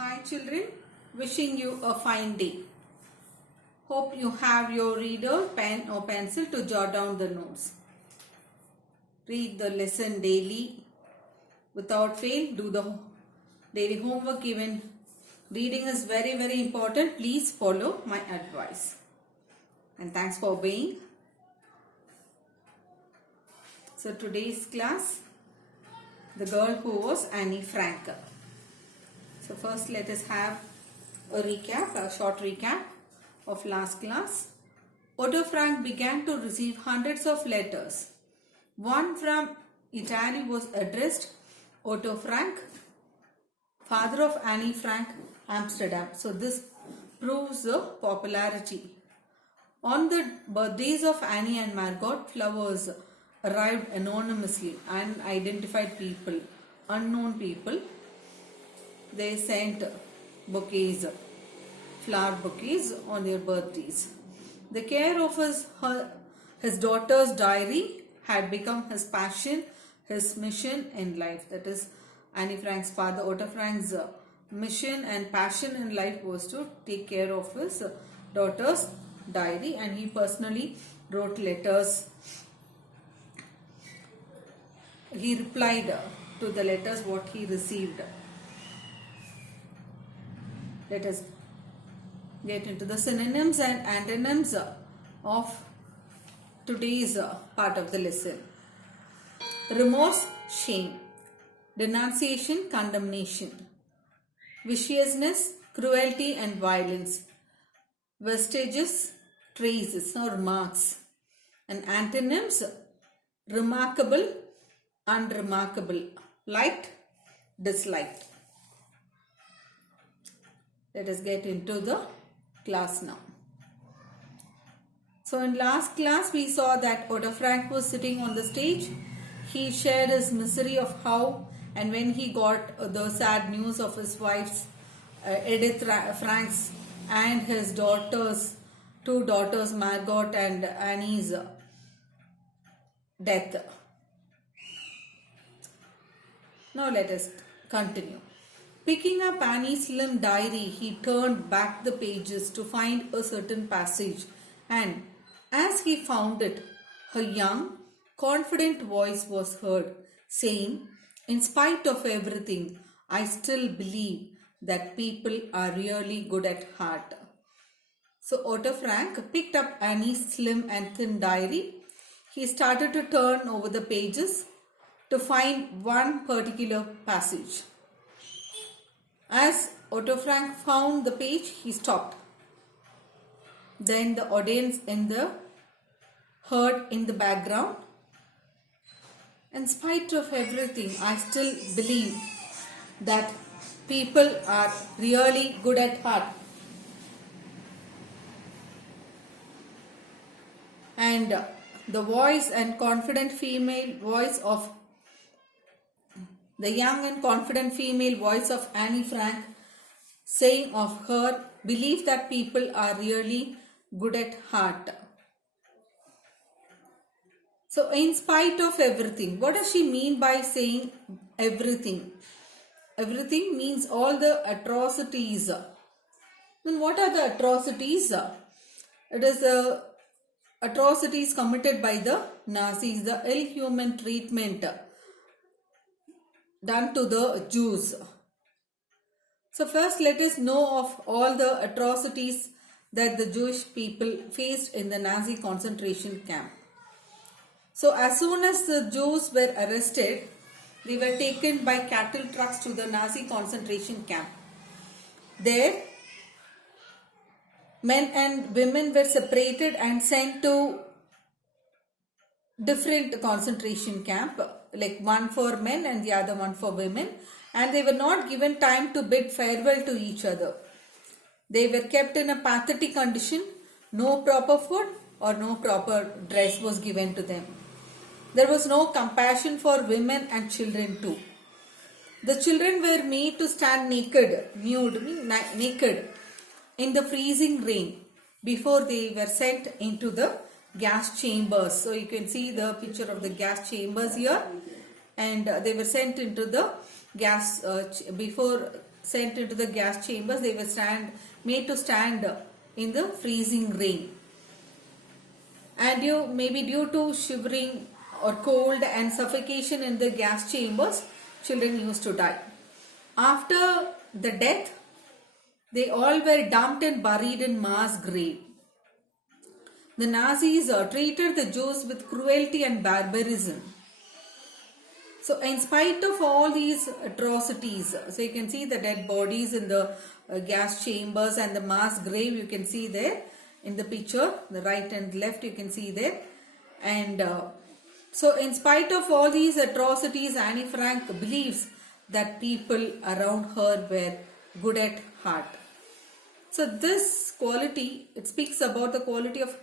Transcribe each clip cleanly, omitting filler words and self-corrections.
Hi children, wishing you a fine day. Hope you have your reader, pen or pencil to jot down the notes. Read the lesson daily without fail. Do the daily homework given. Reading is very important. Please follow my advice. And thanks for obeying. So today's class, the girl who was Annie Frank. So first let us have a short recap of last class. Otto Frank began to receive hundreds of letters. One from Italy was addressed Otto Frank, father of Annie Frank, Amsterdam. So this proves the popularity. On the birthdays of Annie and Margot, flowers arrived anonymously. Unidentified people, unknown people. They sent bouquets, flower bouquets on their birthdays. The care of his daughter's diary had become his passion, his mission in life. That is, Annie Frank's father, Otto Frank's mission and passion in life was to take care of his daughter's diary, and he personally wrote letters. He replied to the letters what he received. Let us get into the synonyms and antonyms of today's part of the lesson. Remorse, shame. Denunciation, condemnation. Viciousness, cruelty and violence. Vestiges, traces or marks. And antonyms, remarkable, unremarkable, liked, disliked. Let us get into the class now. So in last class we saw that Otto Frank was sitting on the stage. He shared his misery of how and when he got the sad news of his wife's Edith Frank's and his two daughters Margot and Annie's death. Now let us continue. Picking up Annie's slim diary, he turned back the pages to find a certain passage, and as he found it, her young, confident voice was heard, saying, "In spite of everything, I still believe that people are really good at heart." So Otto Frank picked up Annie's slim and thin diary. He started to turn over the pages to find one particular passage. As Otto Frank found the page, he stopped. Then the audience heard in the background, "In spite of everything, I still believe that people are really good at heart." And the voice and confident female voice of the young and confident female voice of Annie Frank saying of her belief that people are really good at heart. So in spite of everything, what does she mean by saying everything? Everything means all the atrocities. Then what are the atrocities? It is the atrocities committed by the Nazis, the ill-human treatment done to the Jews. So first let us know of all the atrocities that the Jewish people faced in the Nazi concentration camp. So as soon as the Jews were arrested, they were taken by cattle trucks to the Nazi concentration camp. There, men and women were separated and sent to different concentration camp, like one for men and the other one for women, and they were not given time to bid farewell to each other. They were kept in a pathetic condition. No proper food or no proper dress was given to them. There was no compassion for women and children too. The children were made to stand naked in the freezing rain before they were sent into the gas chambers. So you can see the picture of the gas chambers here, and they were sent into the gas before sent into the gas chambers. They were made to stand in the freezing rain. And maybe due to shivering or cold and suffocation in the gas chambers, children used to die. After the death, they all were dumped and buried in mass grave. The Nazis treated the Jews with cruelty and barbarism. So in spite of all these atrocities, so you can see the dead bodies in the gas chambers and the mass grave, you can see there in the picture, the right and left you can see there. And so in spite of all these atrocities, Anne Frank believes that people around her were good at heart. So this quality, it speaks about the quality of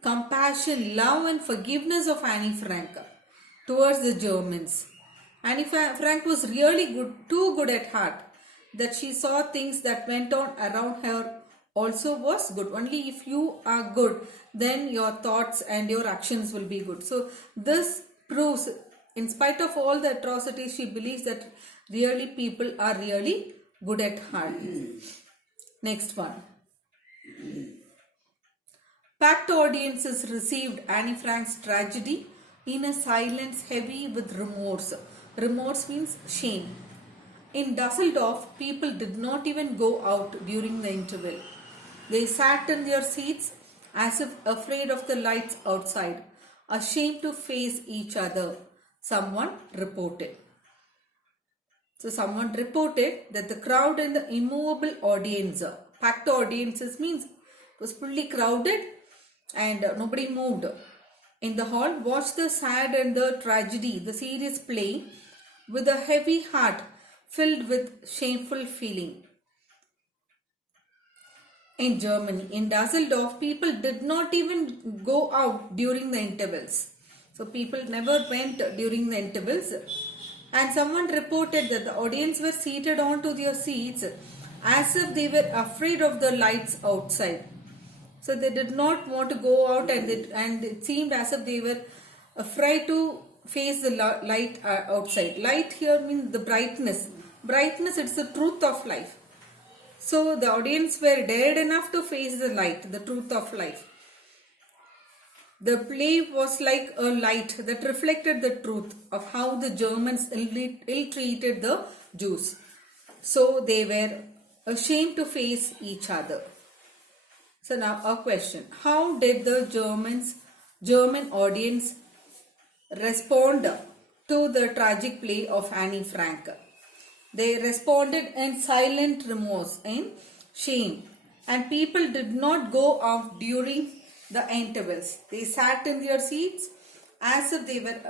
compassion, love and forgiveness of Anne Frank towards the Germans. Anne Frank was really good, too good at heart, that she saw things that went on around her also was good. Only if you are good, then your thoughts and your actions will be good. So this proves, in spite of all the atrocities, she believes that really people are really good at heart. Next one. Packed audiences received Anne Frank's tragedy in a silence heavy with remorse. Remorse means shame. In Dusseldorf, people did not even go out during the interval. They sat in their seats as if afraid of the lights outside, ashamed to face each other. Someone reported. So someone reported that the crowd in the immovable audience, packed audiences means it was fully crowded and nobody moved in the hall, watched the sad and the tragedy, the serious play with a heavy heart filled with shameful feeling. In Germany, in Dusseldorf, people did not even go out during the intervals. So people never went during the intervals. And someone reported that the audience were seated onto their seats as if they were afraid of the lights outside. So they did not want to go out, and it seemed as if they were afraid to face the light outside. Light here means the brightness. Brightness, it's the truth of life. So the audience were dared enough to face the light, the truth of life. The play was like a light that reflected the truth of how the Germans ill-treated the Jews. So they were ashamed to face each other. So now a question. How did the German audience respond to the tragic play of Anne Frank? They responded in silent remorse, in shame. And people did not go out during the intervals. They sat in their seats as if they were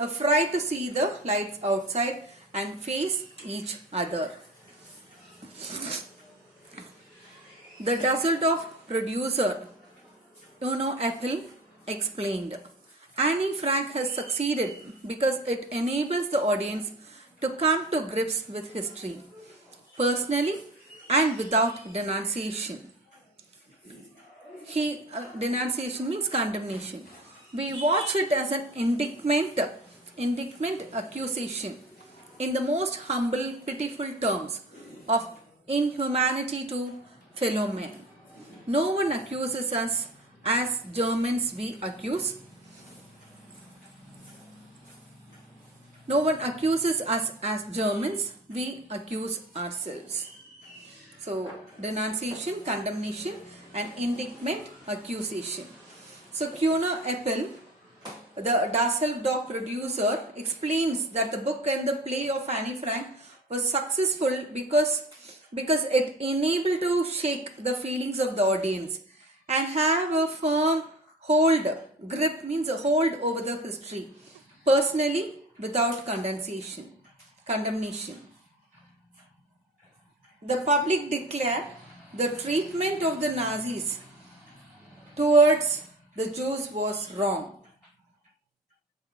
afraid to see the lights outside and face each other. The Dusseldorf producer Uno Appel explained, Anne Frank has succeeded because it enables the audience to come to grips with history, personally and without denunciation. Denunciation means condemnation. We watch it as an indictment accusation in the most humble, pitiful terms of inhumanity to fellow men. No one accuses us as Germans, we accuse. No one accuses us as Germans, we accuse ourselves. So, denunciation, condemnation, and indictment, accusation. So, Kuno Appel, the Dusseldorf producer, explains that the book and the play of Anne Frank was successful because it enabled to shake the feelings of the audience and have a firm hold, grip means a hold over the history, personally without condemnation. The public declared the treatment of the Nazis towards the Jews was wrong.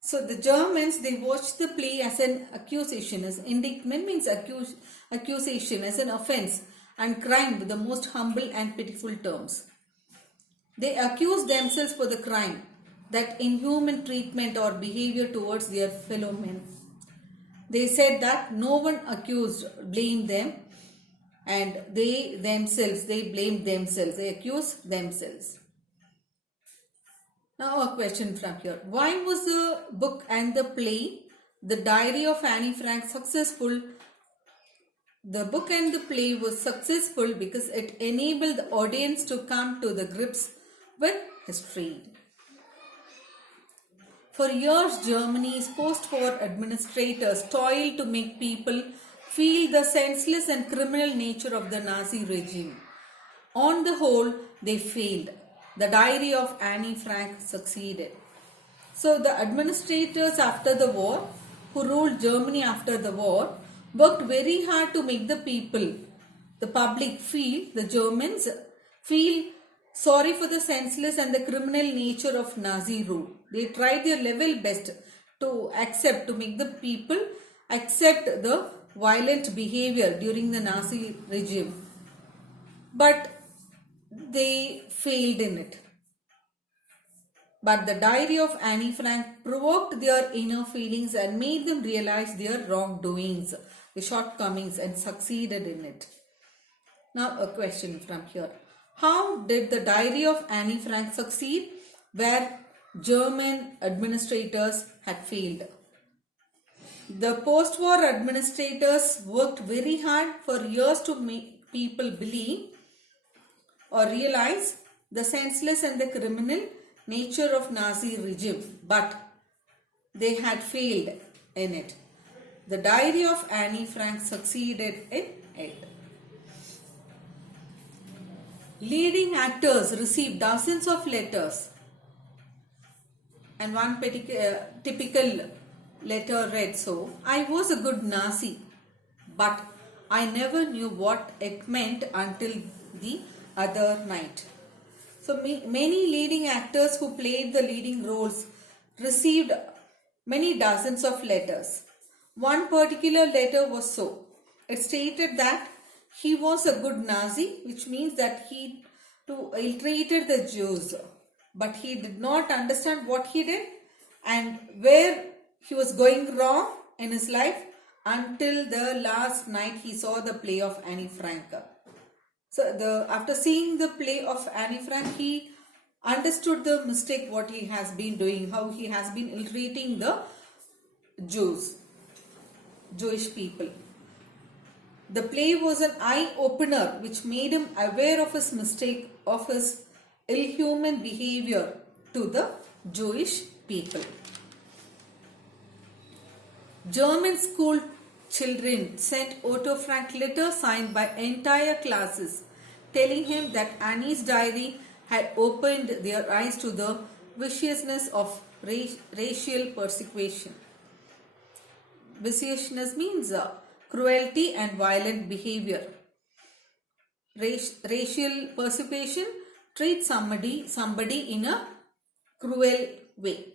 So the Germans, they watched the play as an accusation, as indictment means accusation, as an offense and crime with the most humble and pitiful terms. They accused themselves for the crime, that inhuman treatment or behavior towards their fellow men. They said that no one blamed them and they blamed themselves, they accused themselves. Now a question from here. Why was the book and the play, The Diary of Anne Frank, successful? The book and the play was successful because it enabled the audience to come to the grips with history. For years, Germany's post-war administrators toiled to make people feel the senseless and criminal nature of the Nazi regime. On the whole, they failed. The Diary of Anne Frank succeeded. So the administrators after the war, who ruled Germany after the war, worked very hard to make the people, the public the Germans feel sorry for the senseless and the criminal nature of Nazi rule. They tried their level best to make the people accept the violent behavior during the Nazi regime. But they failed in it. But the Diary of Anne Frank provoked their inner feelings and made them realize their wrongdoings, the shortcomings, and succeeded in it. Now a question from here. How did the Diary of Anne Frank succeed where German administrators had failed? The post-war administrators worked very hard for years to make people believe or realize the senseless and the criminal nature of Nazi regime, but they had failed in it. The Diary of Anne Frank succeeded in it. Leading actors received dozens of letters, and one typical letter read so: I was a good Nazi, but I never knew what it meant until the other night. So many leading actors who played the leading roles received many dozens of letters. One particular letter was so. It stated that he was a good Nazi, which means that he ill-treated the Jews, but he did not understand what he did and where he was going wrong in his life until the last night he saw the play of Anne Frank. So after seeing the play of Anne Frank, he understood the mistake what he has been doing, how he has been ill-treating the Jewish people. The play was an eye-opener which made him aware of his mistake, of his ill-human behavior to the Jewish people. German school children sent Otto Frank letters signed by entire classes telling him that Annie's diary had opened their eyes to the viciousness of racial persecution. Viciousness means cruelty and violent behavior. Racial persecution treats somebody in a cruel way.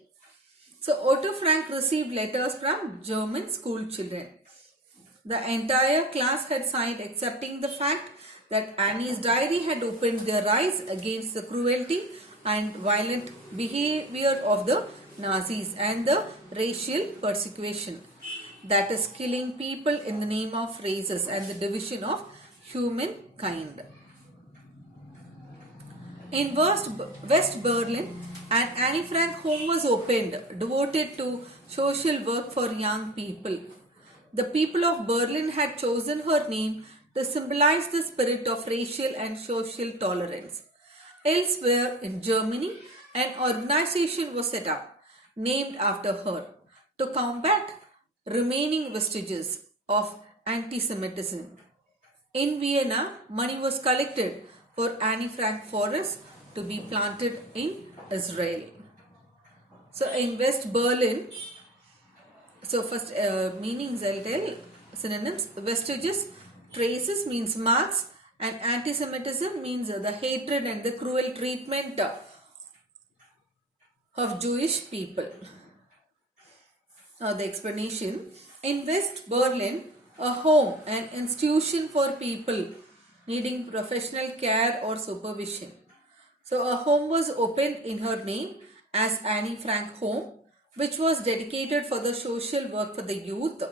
So Otto Frank received letters from German school children. The entire class had signed accepting the fact that Annie's diary had opened their eyes against the cruelty and violent behavior of the Nazis and the racial persecution, that is killing people in the name of races and the division of humankind. In West Berlin, an Anne Frank home was opened devoted to social work for young people. The people of Berlin had chosen her name to symbolize the spirit of racial and social tolerance. Elsewhere in Germany, an organization was set up named after her to combat remaining vestiges of anti-Semitism. In Vienna, money was collected for Anne Frank forests to be planted in Israel. So in West Berlin, so first meanings I'll tell, synonyms. Vestiges, traces means marks, and anti-Semitism means the hatred and the cruel treatment of Jewish people. Now the explanation. In West Berlin, a home, an institution for people needing professional care or supervision. So a home was opened in her name as Anne Frank Home, which was dedicated for the social work for the youth.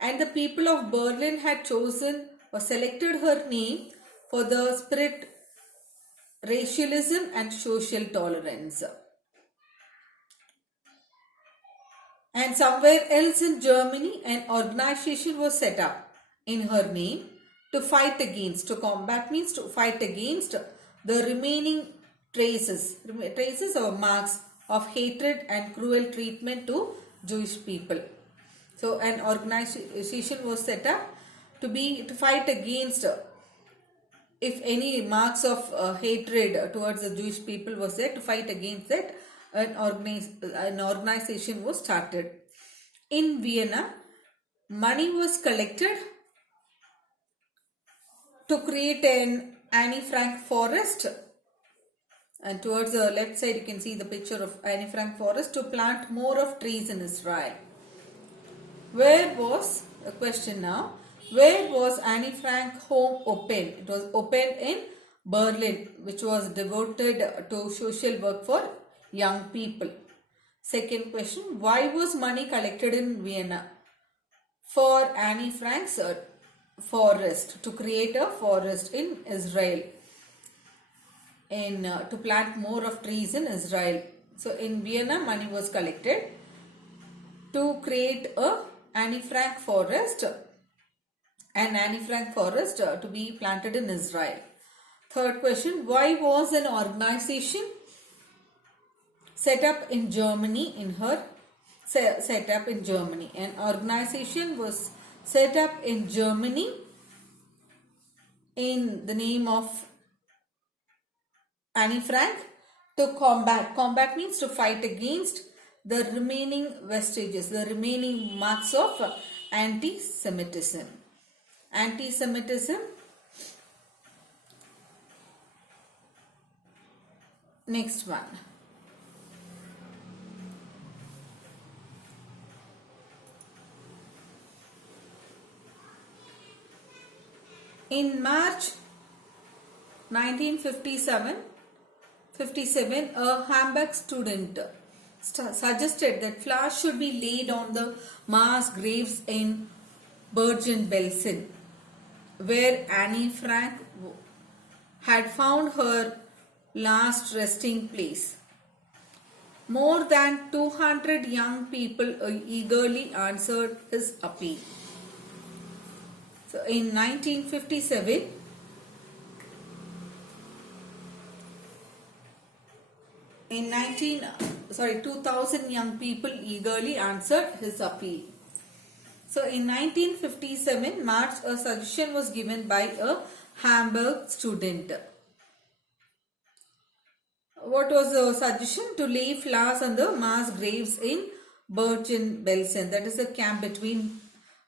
And the people of Berlin had chosen or selected her name for the spirit racialism and social tolerance. And somewhere else in Germany, an organization was set up in her name to fight against, to combat means to fight against the remaining traces or marks of hatred and cruel treatment to Jewish people. So an organization was set up to fight against if any marks of hatred towards the Jewish people was there, to fight against that, an organization was started. In Vienna, money was collected to create an Anne Frank forest, and towards the left side you can see the picture of Anne Frank forest, to plant more of trees in Israel. Where was Anne Frank home opened? It was opened in Berlin, which was devoted to social work for young people. Second question, why was money collected in Vienna? For Anne Frank's forest, to create a forest in Israel, to plant more of trees in Israel. So in Vienna, money was collected to create a Anne Frank forest, to be planted in Israel. Third question, why was an organization set up in Germany An organization was set up in Germany in the name of Anne Frank to combat means to fight against the remaining vestiges, the remaining marks of anti-Semitism. Next one. In March 1957, a Hamburg student suggested that flowers should be laid on the mass graves in Bergen-Belsen, where Anne Frank had found her last resting place. More than 200 young people eagerly answered his appeal. So in 1957, 2000 young people eagerly answered his appeal. So in 1957 March, a suggestion was given by a Hamburg student. What was the suggestion? To lay flowers on the mass graves in Bergen-Belsen, that is the camp between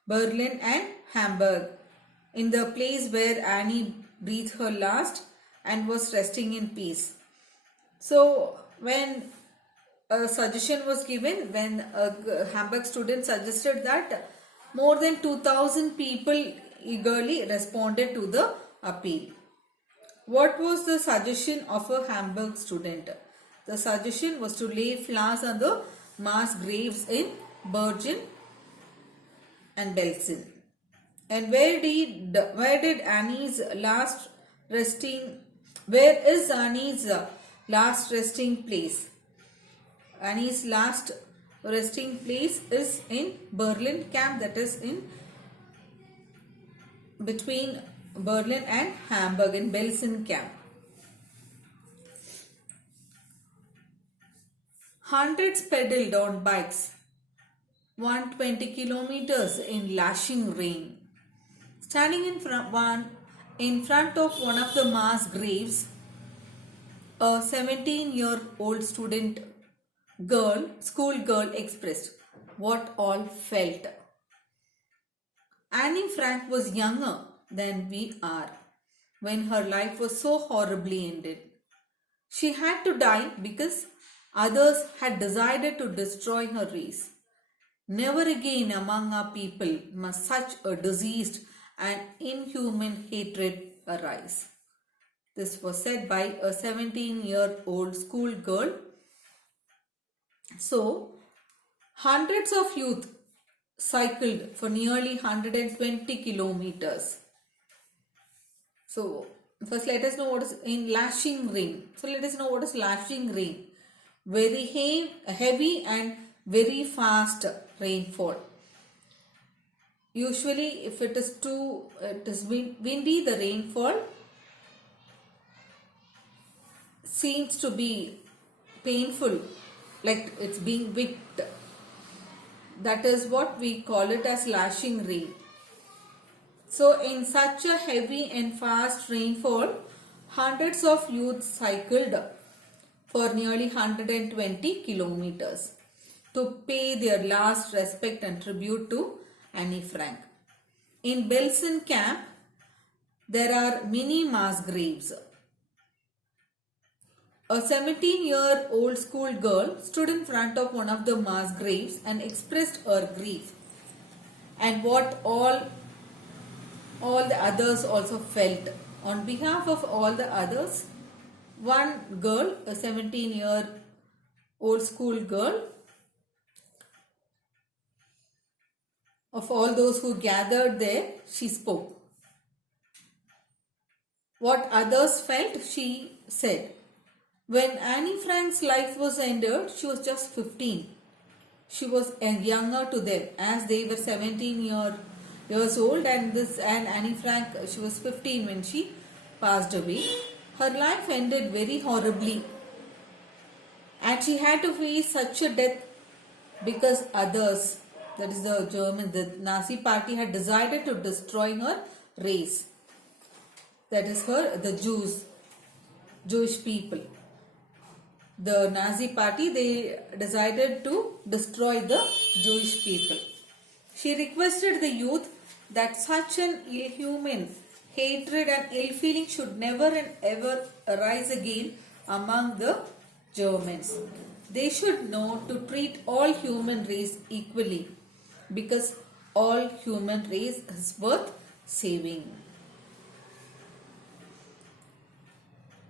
Berlin and Hamburg, in the place where Annie breathed her last and was resting in peace. So when a suggestion was given, when a Hamburg student suggested that, more than 2000 people eagerly responded to the appeal. What was the suggestion of a Hamburg student? The suggestion was to lay flowers on the mass graves in Bergen and Belsen. And where is Annie's last resting place? Annie's last resting place is in Berlin camp, that is in between Berlin and Hamburg, in Belsen camp. Hundreds pedaled on bikes 120 kilometers in lashing rain. Standing in front of one of the mass graves, a 17-year-old school girl expressed what all felt. Anne Frank was younger than we are when her life was so horribly ended. She had to die because others had decided to destroy her race. Never again among our people must such a diseased and inhuman hatred arise. This was said by a 17-year-old school girl. So, hundreds of youth cycled for nearly 120 kilometers So first let us know what is in lashing rain. So let us know what is lashing rain. Very heavy and very fast rainfall. Usually if it is windy, the rainfall seems to be painful, like it's being whipped. That is what we call it as lashing rain. So in such a heavy and fast rainfall, hundreds of youths cycled for nearly 120 kilometers to pay their last respect and tribute to Annie Frank. In Belsen camp, there are many mass graves. A 17-year-old school girl stood in front of one of the mass graves and expressed her grief and what all the others also felt. On behalf of all the others, one girl, a 17-year-old school girl, of all those who gathered there, she spoke. What others felt, she said. When Annie Frank's life was ended, she was just 15. She was younger to them as they were 17 years old, and Annie Frank, she was 15 when she passed away. Her life ended very horribly and she had to face such a death because others, that is the Nazi party, had decided to destroy her race. That is the Jewish people. The Nazi party, they decided to destroy the Jewish people. She requested the youth that such an ill-human hatred and ill-feeling should never and ever arise again among the Germans. They should know to treat all human race equally because all human race is worth saving.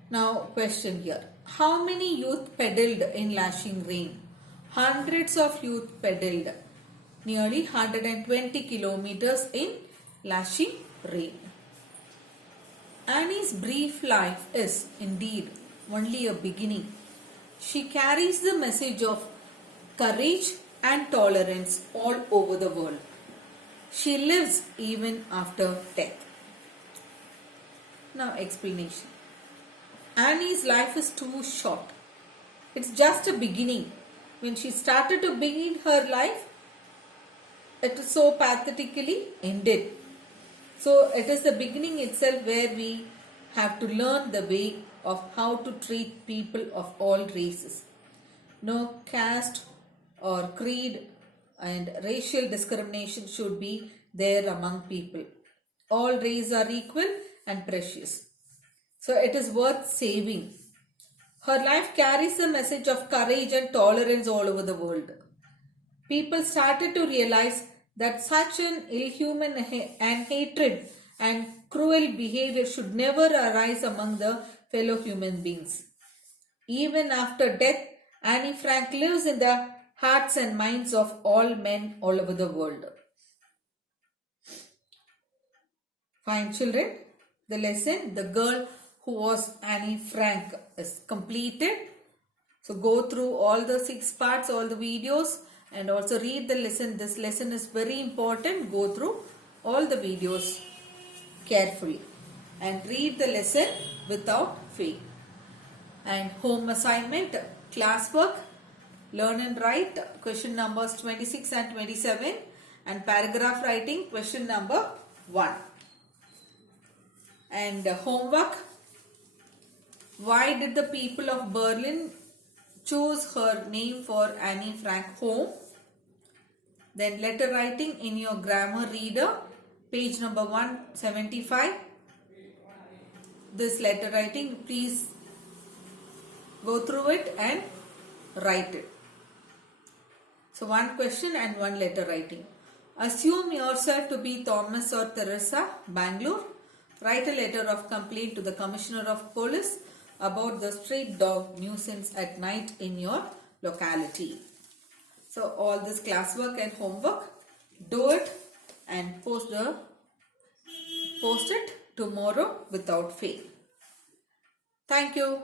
Now question here. How many youth pedaled in lashing rain? Hundreds of youth pedaled nearly 120 kilometers in lashing rain. Annie's brief life is indeed only a beginning. She carries the message of courage and tolerance all over the world. She lives even after death. Now explanation. Annie's life is too short. It's just a beginning. When she started to begin her life, it so pathetically ended. So it is the beginning itself where we have to learn the way of how to treat people of all races. No caste or creed and racial discrimination should be there among people. All races are equal and precious. So it is worth saving. Her life carries the message of courage and tolerance all over the world. People started to realize that such an ill-human and hatred and cruel behavior should never arise among the fellow human beings. Even after death, Annie Frank lives in the hearts and minds of all men all over the world. Fine children, the lesson, The Girl Who Was Annie Frank, is completed. So go through all the 6 parts, all the videos, and also read the lesson. This lesson is very important. Go through all the videos carefully and read the lesson without fail. And home assignment, classwork, learn and write question numbers 26 and 27, and paragraph writing question number 1. And homework, why did the people of Berlin choose her name for Annie Frank home? Then letter writing in your grammar reader, page number 175. This letter writing, please go through it and write it. So 1 question and 1 letter writing. Assume yourself to be Thomas or Teresa, Bangalore. Write a letter of complaint to the Commissioner of Police about the street dog nuisance at night in your locality. So all this classwork and homework, do it and post it tomorrow without fail. Thank you.